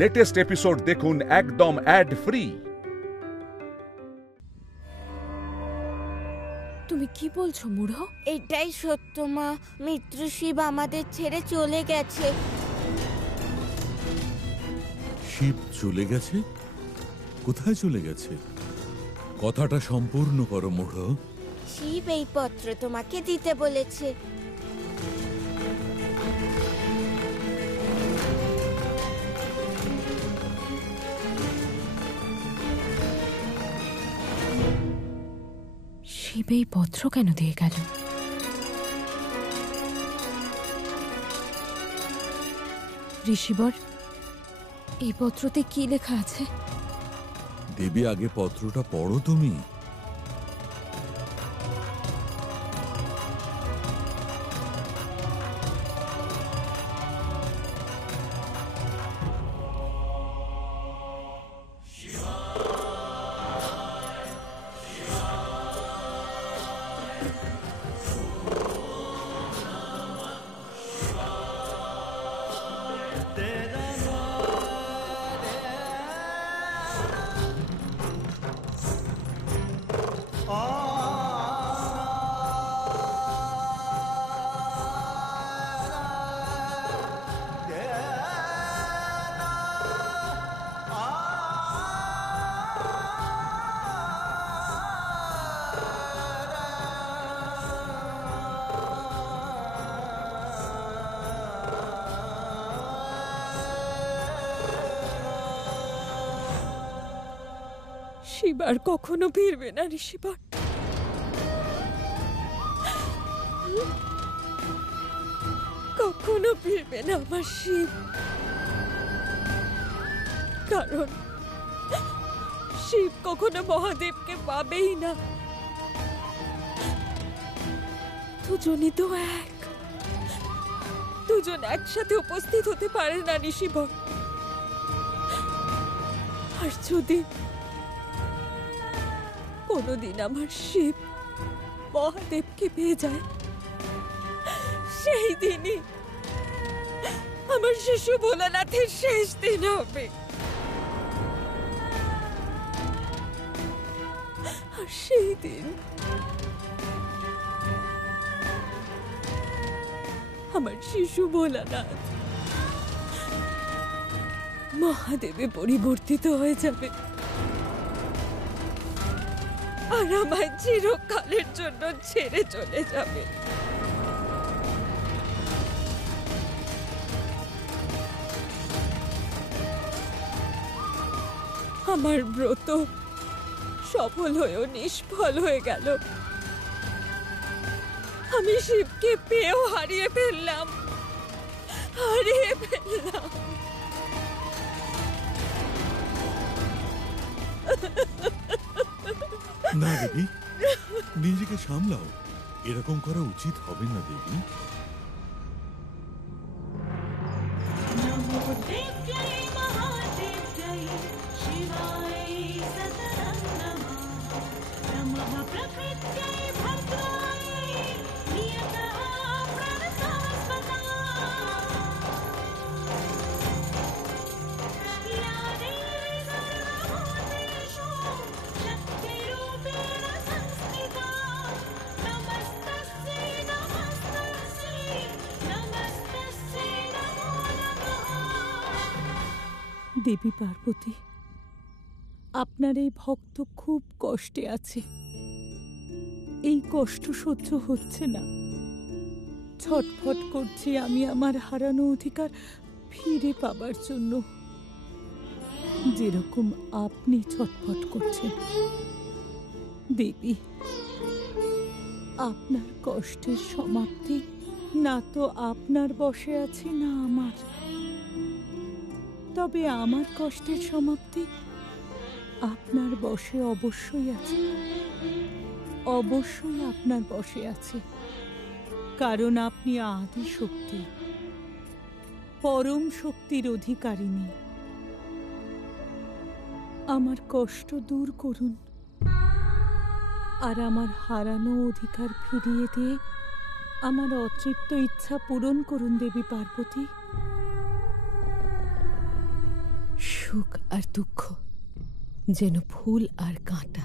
Latest episode দেখুন একদম add free. তুমি কি বলছো মূঢ়? এটাই সত্য মা, মিত্রশিব আমাদের ছেড়ে চলে গেছে। শিব চলে গেছে? কোথায় চলে গেছে? কথাটা সম্পূর্ণ করো মূঢ়। শিব এই পত্র তোমাকে দিতে বলেছে। শিব এই পত্র কেন দিয়ে গেল? ঋষিবর, এই পত্রতে কি লেখা আছে? দেবী, আগে পত্রটা পড়ো তুমি। শিব আর কখনো ফিরবে না ঋষিবর। কখনো ফিরবে না আমার শিব, কারণ শিব কখনো মহাদেবকে পাবেই না। দুজনই তো এক, দুজন একসাথে উপস্থিত হতে পারে না ঋষিবর। আর যদি কোনদিন আমার শিব মহাদেবকে পেয়ে যায়, সেই দিনই আমার শিশু ভোলানাথের শেষ দিন হবে। আর সেই দিন আমার শিশু ভোলানাথ মহাদেবে পরিবর্তিত হয়ে যাবে আর আমায় চিরকালের জন্য ছেড়ে চলে যাবে। আমার ব্রত সফল হয়েও নিষ্ফল হয়ে গেল। আমি শিবকে পেয়েও হারিয়ে ফেললাম। না দেবী, নিজেকে সামলাও। এরকম করা উচিত হবে না দেবী। দেবী পার্বতী, আপনার এই ভক্ত খুব কষ্টে আছে। এই কষ্ট সহ্য হচ্ছে না। ছটফট করছি আমি আমার হারানো অধিকার ফিরে পাবার জন্য, যেরকম আপনি ছটফট করছেন। দেবী, আপনার কষ্টের সমাপ্তি না তো আপনার বশে আছে না আমার। তবে আমার কষ্টের সমাপ্তি আপনার বশে অবশ্যই আছে, অবশ্যই আপনার বশে আছে। কারণ আপনি আদি শক্তি, পরম শক্তির অধিকারিণী। আমার কষ্ট দূর করুন আর আমার হারানো অধিকার ফিরিয়ে দিয়ে আমার অতৃপ্ত ইচ্ছা পূরণ করুন দেবী পার্বতী। সুখ আর দুঃখ যেন ফুল আর কাঁটা।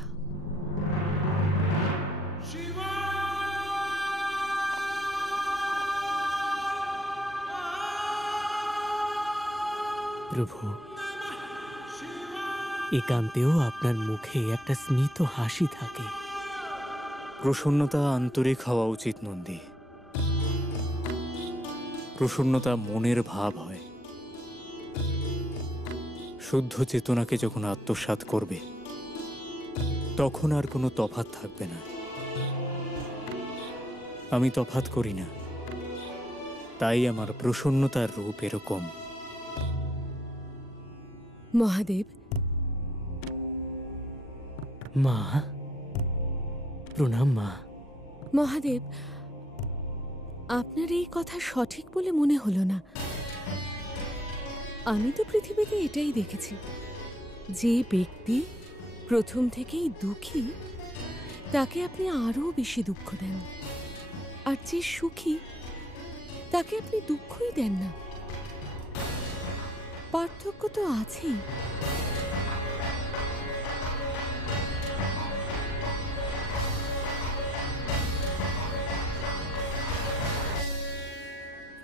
প্রভু, একান্তেও আপনার মুখে একটা স্মিত হাসি থাকে। প্রসন্নতা আন্তরিক হওয়া উচিত নন্দী। প্রসন্নতা মনের ভাব হয়। শুদ্ধ চেতনাকে যখন আত্মসাৎ করবে তখন আর কোনো তফাৎ থাকবে না। আমি তফাৎ করি না, তাই আমার প্রসন্নতার রূপ এরকম। মহাদেব, মা প্রণাম। মা মহাদেব, আপনার এই কথা সঠিক বলে মনে হলো না। আমি তো পৃথিবীতে এটাই দেখেছি, যে ব্যক্তি প্রথম থেকেই দুঃখী তাকে আপনি আরো বেশি দুঃখ দেন, আর যে সুখী তাকে আপনি দুঃখই দেন না। পার্থক্য তো আছেই।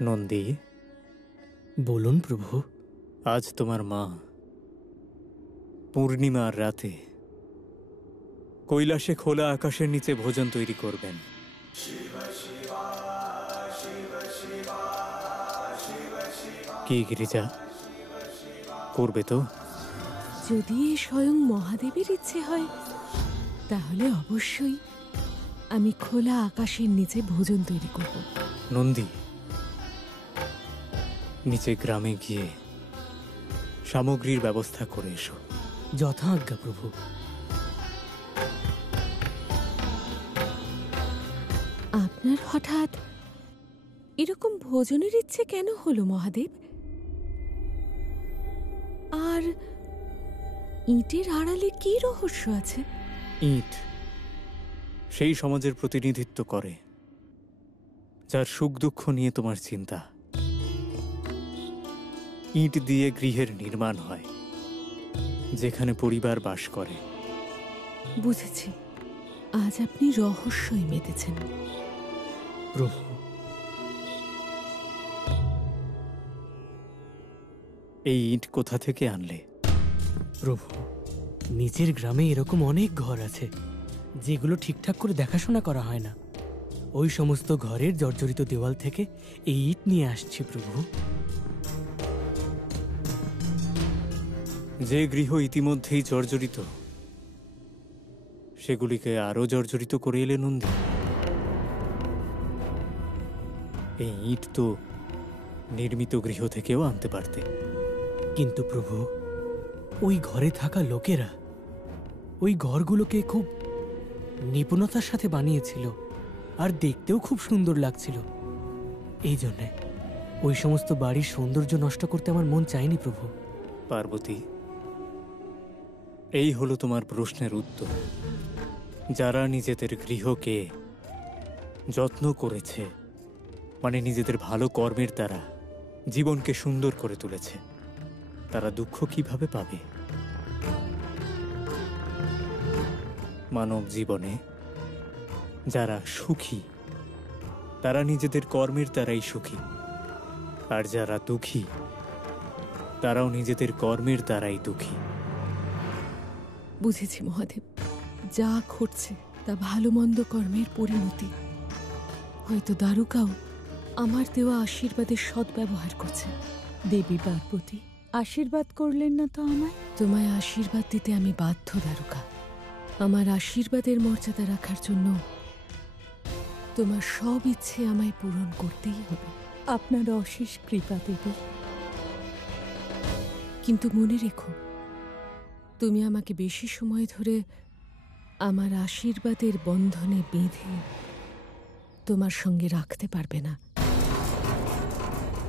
নন্দী, বলুন প্রভু। আজ তোমার মা পূর্ণিমার রাতে কৈলাসে খোলা আকাশের নিচে ভোজন তৈরি করবেন। কি গিরিজা, করবে তো? যদি এ স্বয়ং মহাদেবের ইচ্ছে হয় তাহলে অবশ্যই আমি খোলা আকাশের নিচে ভোজন তৈরি করব। নন্দী, নিচে গ্রামে গিয়ে সামগ্রীর ব্যবস্থা করে এসো। যথা আজ্ঞা প্রভু। আপনার হঠাৎ এরকম ভোজনের ইচ্ছে কেন হলো মহাদেব? আর ইটের আড়ালে কি রহস্য আছে? ইট সেই সমাজের প্রতিনিধিত্ব করে যার সুখ দুঃখ নিয়ে তোমার চিন্তা। ইট দিয়ে গৃহের নির্মাণ হয়, যেখানে পরিবার বাস করে। বুঝেছি, আজ আপনি রহস্যই মেতেছেন। প্রভু, এই ইট কোথা থেকে আনলে? প্রভু, নিচের গ্রামে এরকম অনেক ঘর আছে যেগুলো ঠিকঠাক করে দেখাশোনা করা হয় না। ওই সমস্ত ঘরের জর্জরিত দেওয়াল থেকে এই ইট নিয়ে আসছে প্রভু। যে গৃহ ইতিমধ্যেই জর্জরিত, সেগুলিকে আরো জর্জরিত করে এলে নন্দী। এই ইট তো নির্মিত গৃহ থেকেও আনতে পারতে। কিন্তু প্রভু, ওই ঘরে থাকা লোকেরা ওই ঘরগুলোকে খুব নিপুণতার সাথে বানিয়েছিল, আর দেখতেও খুব সুন্দর লাগছিল। এই জন্যে ওই সমস্ত বাড়ির সৌন্দর্য নষ্ট করতে আমার মন চায়নি প্রভু। পার্বতী, এই হলো তোমার প্রশ্নের উত্তর। যারা নিজেদের গৃহকে যত্ন করেছে, মানে নিজেদের ভালো কর্মের দ্বারা জীবনকে সুন্দর করে তুলেছে, তারা দুঃখ কিভাবে পাবে? মানব জীবনে যারা সুখী তারা নিজেদের কর্মের দ্বারাই সুখী, আর যারা দুঃখী তারাও নিজেদের কর্মের দ্বারাই দুঃখী। বুঝেছি মহাদেব, যা ঘটছে তা ভালো মন্দ কর্মের পরিণতি। হয়তো দ্বারকাও আমার দেওয়া আশীর্বাদের সদ্ব্যবহার করছে। দেবী পার্বতী, আশীর্বাদ করলেন না তো আমায়? তোমায় আশীর্বাদ দিতে আমি বাধ্য দ্বারকা। আমার আশীর্বাদের মর্যাদা রাখার জন্য তোমার সব ইচ্ছে আমায় পূরণ করতেই হবে। আপনার অশেষ কৃপা দেবী। কিন্তু মনে রেখো, তুমি আমাকে বেশি সময় ধরে আমার আশীর্বাদের বন্ধনে বেঁধে তোমার সঙ্গে রাখতে পারবে না।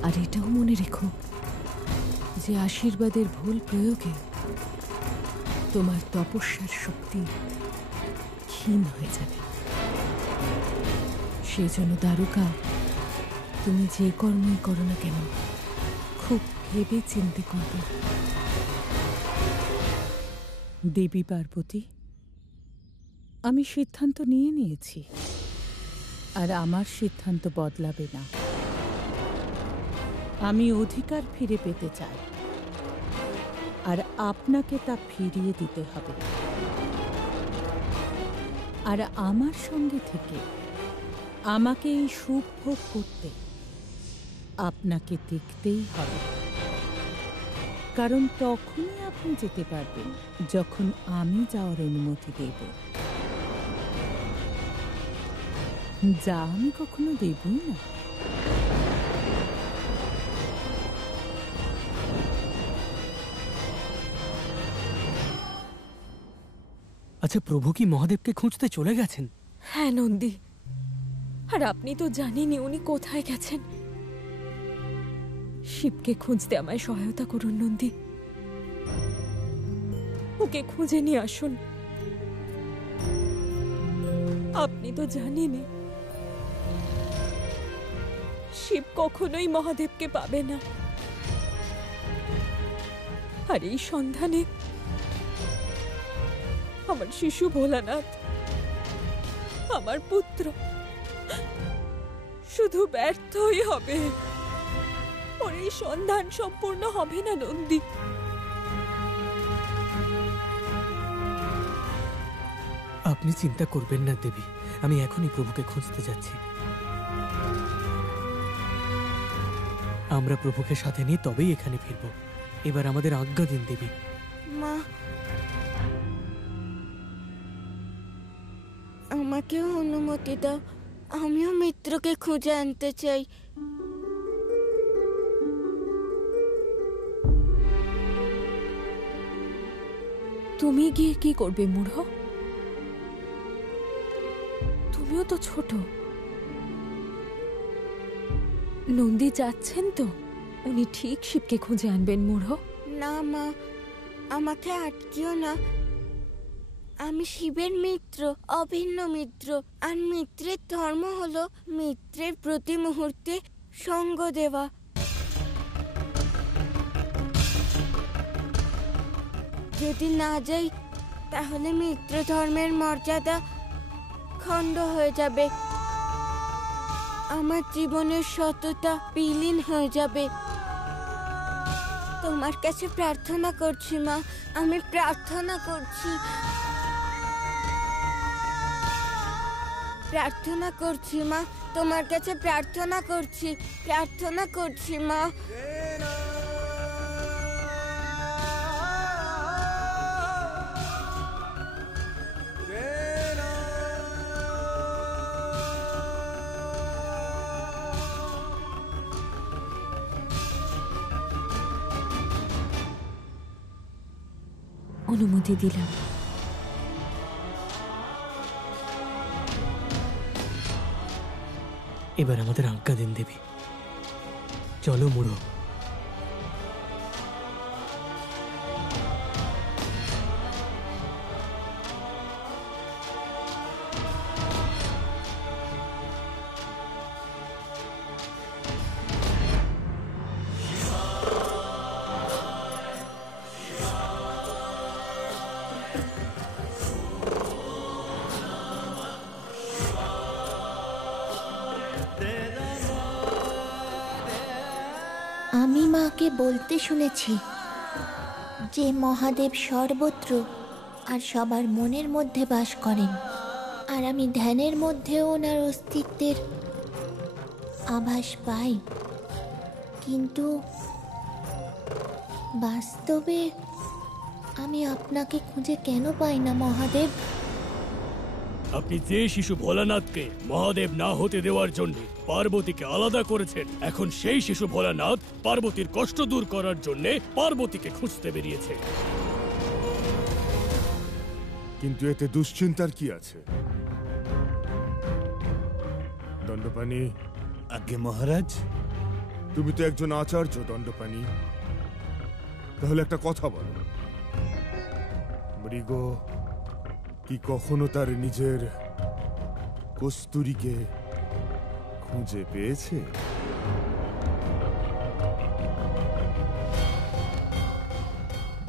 আর এটাও মনে রেখো যে আশীর্বাদের ভুল প্রয়োগে তোমার তপস্যার শক্তি ক্ষীণ হয়ে যাবে। সেজন্য দ্বারকা, তুমি যে কর্মই করো না কেন খুব ভেবে চিন্তে করবে। দেবী পার্বতী, আমি সিদ্ধান্ত নিয়েছি, আর আমার সিদ্ধান্ত বদলাবে না। আমি অধিকার ফিরে পেতে চাই, আর আপনাকে তা ফিরিয়ে দিতে হবে। আর আমার সঙ্গে থেকে আমাকে এই সুখ ভোগ করতে আপনাকে দেখতেই হবে, কারণ তখনই আপনি যেতে পারবেন যখন আমি যাওয়ার অনুমতি দেব, যা আমি কখনো দেবই না। আচ্ছা, প্রভু কি মহাদেবকে খুঁজতে চলে গেছেন? হ্যাঁ নন্দী, আর আপনি তো জানেনই উনি কোথায় গেছেন। শিবকে খুঁজতে আমায় সহায়তা করুন নন্দী, ওকে খুঁজে নিয়ে আসুন। আপনি তো জানেনই শিব কখনোই মহাদেবকে পাবে না, আর এই সন্ধানে আমার শিশু ভোলানাথ, আমার পুত্র, শুধু ব্যর্থই হবে। ওর এই সন্ধান সম্পূর্ণ হবে না নন্দী। আপনি চিন্তা করবেন না দেবী, আমি এখনই প্রভুকে খুঁজতে যাচ্ছি। আমরা প্রভুকে সাথে নিয়ে তবেই এখানে ফিরব। এবার আমাদের আজ্ঞা দিন দেবী। মা, আমাকেও অনুমতি দাও, আমিও মিত্রকে খুঁজে আনতে চাই। তুমি গিয়ে কি করবে মূঢ়? তুমিও তো ছোট। নন্দী যাচ্ছেন তো, উনি ঠিক শিবকে খুঁজে আনবেন মূঢ়। না মা, আমাকে আটকিও না। আমি শিবের মিত্র, অভিন্ন মিত্র, আর মিত্রের ধর্ম হলো মিত্রের প্রতি মুহূর্তে সঙ্গ দেওয়া। যদি না যাই তাহলে মিত্র ধর্মের মর্যাদা খণ্ড হয়ে যাবে, আমার জীবনের সততা বিলীন হয়ে যাবে। তোমার কাছে প্রার্থনা করছি মা, আমি প্রার্থনা করছি, প্রার্থনা করছি মা, তোমার কাছে প্রার্থনা করছি, প্রার্থনা করছি মা। অনুমতি দিলাম। এবার আমাদের আজ্ঞা দিন দেবী। চলো মূঢ়। আমি মাকে বলতে শুনেছি যে মহাদেব সর্বত্র আর সবার মনের মধ্যে বাস করেন, আর আমি ধ্যানের মধ্যেও ওনার অস্তিত্বের আভাস পাই, কিন্তু বাস্তবে আমি আপনাকে খুঁজে কেন পাই না মহাদেব? আপনি যে শিশু ভোলানাথকে মহাদেব না হতে দেওয়ার জন্য পার্বতীকে আলাদা করেছেন, এখন সেই শিশু ভোলানাথ পার্বতীর কষ্ট দূর করার জন্য পার্বতীকে খুঁজতে বেরিয়েছে। কিন্তু এতে দুশ্চিন্তার কি আছে? দণ্ডপাণি। আজ্ঞে মহারাজ। তুমি তো একজন আচার্য দণ্ডপাণি, তাহলে একটা কথা বলো, মৃগ কি কখনো তার নিজের কস্তুরীকে খুঁজে পেয়েছে?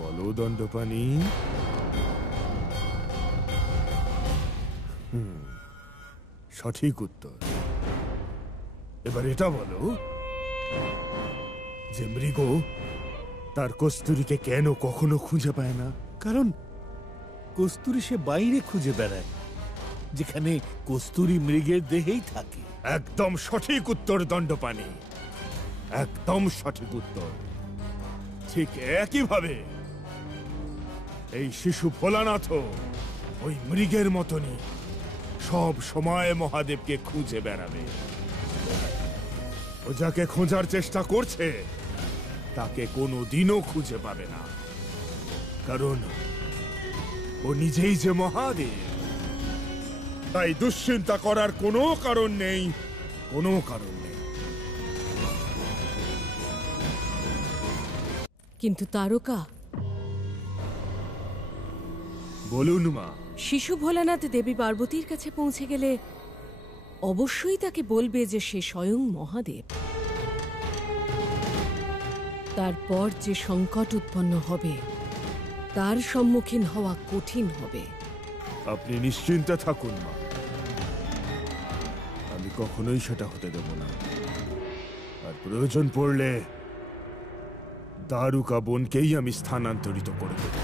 বলো দণ্ডপাণি। সঠিক উত্তর। এবার এটা বলো যে মৃগ তার কস্তুরীকে কেন কখনো খুঁজে পায় না? কারণ কস্তুরী সে বাইরে খুঁজে বেড়ায়, যেখানে কস্তুরী মৃগের দেহেই থাকে। একদম সঠিক উত্তর দণ্ডপাণি, একদম সঠিক উত্তর। ঠিক একইভাবে এই শিশু ভোলানাথও ওই মৃগের মতনই সব সময় মহাদেবকে খুঁজে বেড়াবে। ও যাকে খোঁজার চেষ্টা করছে তাকে কোনোদিনও খুঁজে পাবে না, কারণ ও নিজেই যে মহাদেব। তাই দুশ্চিন্তা করার কোনো কারণ নেই, কোনো কারণ নেই। কিন্তু তারকা, বলুন মা। শিশু ভোলানাথ দেবী পার্বতীর কাছে পৌঁছে গেলে অবশ্যই তাকে বলবে যে সে স্বয়ং মহাদেব। তারপর যে সংকট উৎপন্ন হবে তার সম্মুখীন হওয়া কঠিন হবে। আপনি নিশ্চিন্তে থাকুন মা, আমি কখনোই সেটা হতে দেব না। আর প্রয়োজন পড়লে দারুকা বোনকেই আমি স্থানান্তরিত করে দেব।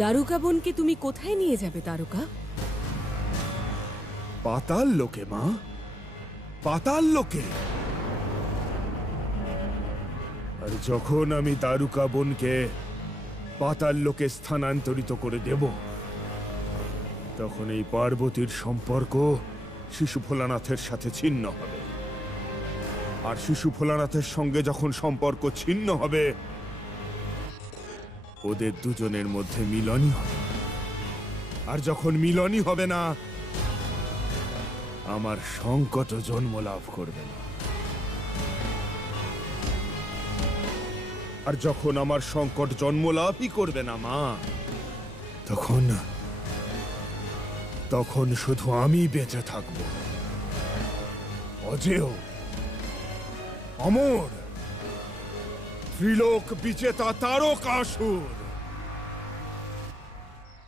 দারুকা বোনকে তুমি কোথায় নিয়ে যাবে তারকা? পাতাল লোকে মা, পাতাল লোকে। আর যখন আমি দারুকা বোনকে পাতাল লোকে স্থানান্তরিত করে দেব, তখন এই পার্বতীর সম্পর্ক শিশু ভোলানাথের সাথে ছিন্ন হবে। আর শিশু ভোলানাথের সঙ্গে যখন সম্পর্ক ছিন্ন হবে, ওদের দুজনের মধ্যে মিলনই হবে। আর যখন মিলনই হবে না, আমার সংকট জন্ম লাভ করবে না। আর যখন আমার সংকট জন্ম লাভই করবে না মা, তখন শুধু আমি বেঁচে থাকব, অজেয়, অমর, ত্রিলোক বিজেতা তারকাসুর।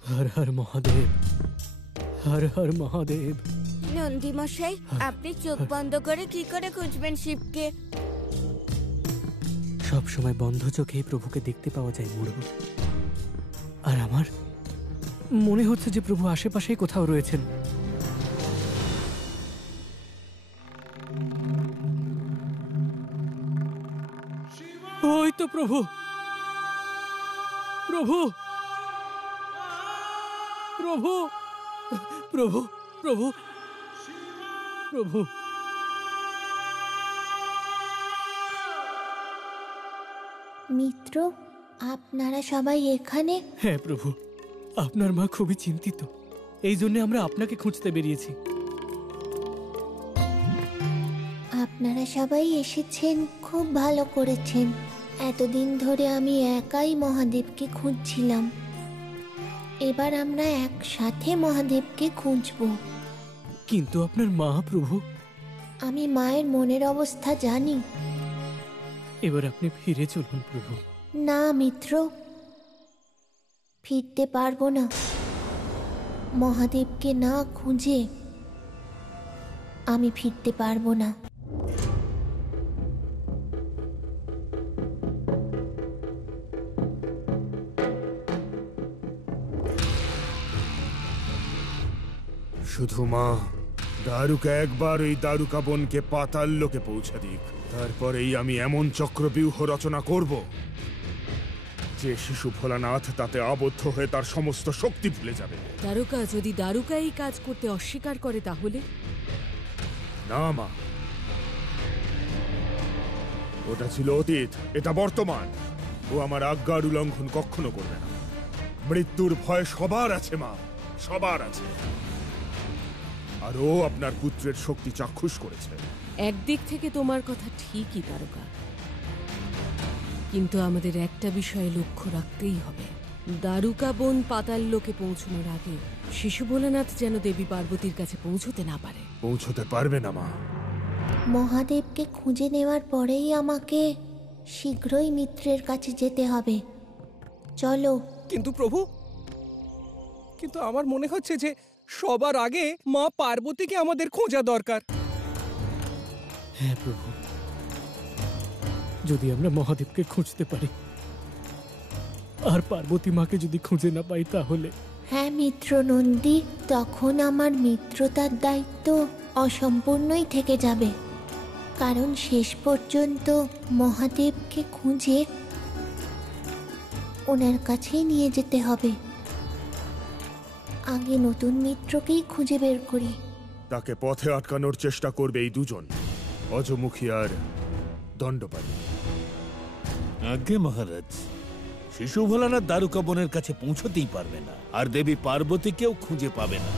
হর হর মহাদেব, হর হর মহাদেব। নন্দী মশাই, আপনি চোখ বন্ধ করে কি করে খুঁজবেন শিবকে? সব সময় বন্ধ চোখেই প্রভুকে দেখতে পাওয়া যায় মূঢ়। আর আমার মনে হচ্ছে যে প্রভু আশেপাশেই কোথাও রয়েছেন। ওই তো প্রভু, প্রভু, প্রভু, প্রভু, প্রভু, প্রভু। মিত্র, আপনারা সবাই এখানে? হ্যাঁ প্রভু, আপনার মা খুবই চিন্তিত, এই জন্য আমরা আপনাকে খুঁজতে বেরিয়েছি। আপনারা সবাই এসেছেন, খুব ভালো করেছেন। এতদিন ধরে আমি একাই মহাদেবকে খুঁজছিলাম, এবার আমরা একসাথে মহাদেবকে খুঁজব। কিন্তু আপনার মা প্রভু? আমি মায়ের মনের অবস্থা জানি। এবার আপনি ফিরে চলুন প্রভু। না মিত্র, ফিরতে পারবো না। মহাদেবকে না খুঁজে আমি ফিরতে পারবো না। শুধু মা, দারুকা একবার ওই দারুকা বোনকে পাতাল লোকে পৌঁছে দিক, তারপরেই আমি এমন চক্রব্যূহ রচনা করব যে শিশু ভোলানাথ তাতে আবদ্ধ হয়ে তার সমস্ত শক্তি ভুলে যাবে। দারুকা, যদি দারুকা এই কাজ করতে অস্বীকার করে তাহলে? না মা, ওটা ছিল অতীত, এটা বর্তমান। ও আমার আজ্ঞার উল্লঙ্ঘন কখনো করবে না। মৃত্যুর ভয় সবার আছে মা, সবার আছে। আর ও আপনার পুত্রের শক্তি চাক্ষুষ করেছে। একদিক থেকে তোমার কথা ঠিকই তারকা, কিন্তু আমাদের একটা বিষয়ে লক্ষ্য রাখতেই হবে। দারুকা বোন পাতাল লোকে পৌঁছানোর আগে শিশু ভোলানাথ যেন দেবী পার্বতীর কাছে পৌঁছতে না পারে। পৌঁছতে পারবে না মা। মহাদেবকে খুঁজে নেওয়ার পরেই আমাকে শীঘ্রই মিত্রের কাছে যেতে হবে। চলো। কিন্তু প্রভু, কিন্তু আমার মনে হচ্ছে যে সবার আগে মা পার্বতীকে আমাদের খোঁজা দরকার। হ্যাঁ প্রভু, যদি আমরা মহাদেবকে খুঁজতে পারি আর পার্বতী মাকে যদি খুঁজে না পাই তাহলে। হ্যাঁ মিত্র নন্দী, তখন আমার মিত্রতার দায়িত্ব অসম্পূর্ণই থেকে যাবে, কারণ শেষ পর্যন্ত মহাদেবকে খুঁজে ওনার কাছেই নিয়ে যেতে হবে। আগে নতুন মিত্রকেই খুঁজে বের করি। তাকে পথে আটকানোর চেষ্টা করবে এই দুজন, অজমুখী আর দণ্ডপাণি। আজ্ঞে মহারাজ, শিশু ভোলানাথ দ্বারকা বনের কাছে পৌঁছতেই পারবে না, আর দেবী পার্বতীকেও খুঁজে পাবে না।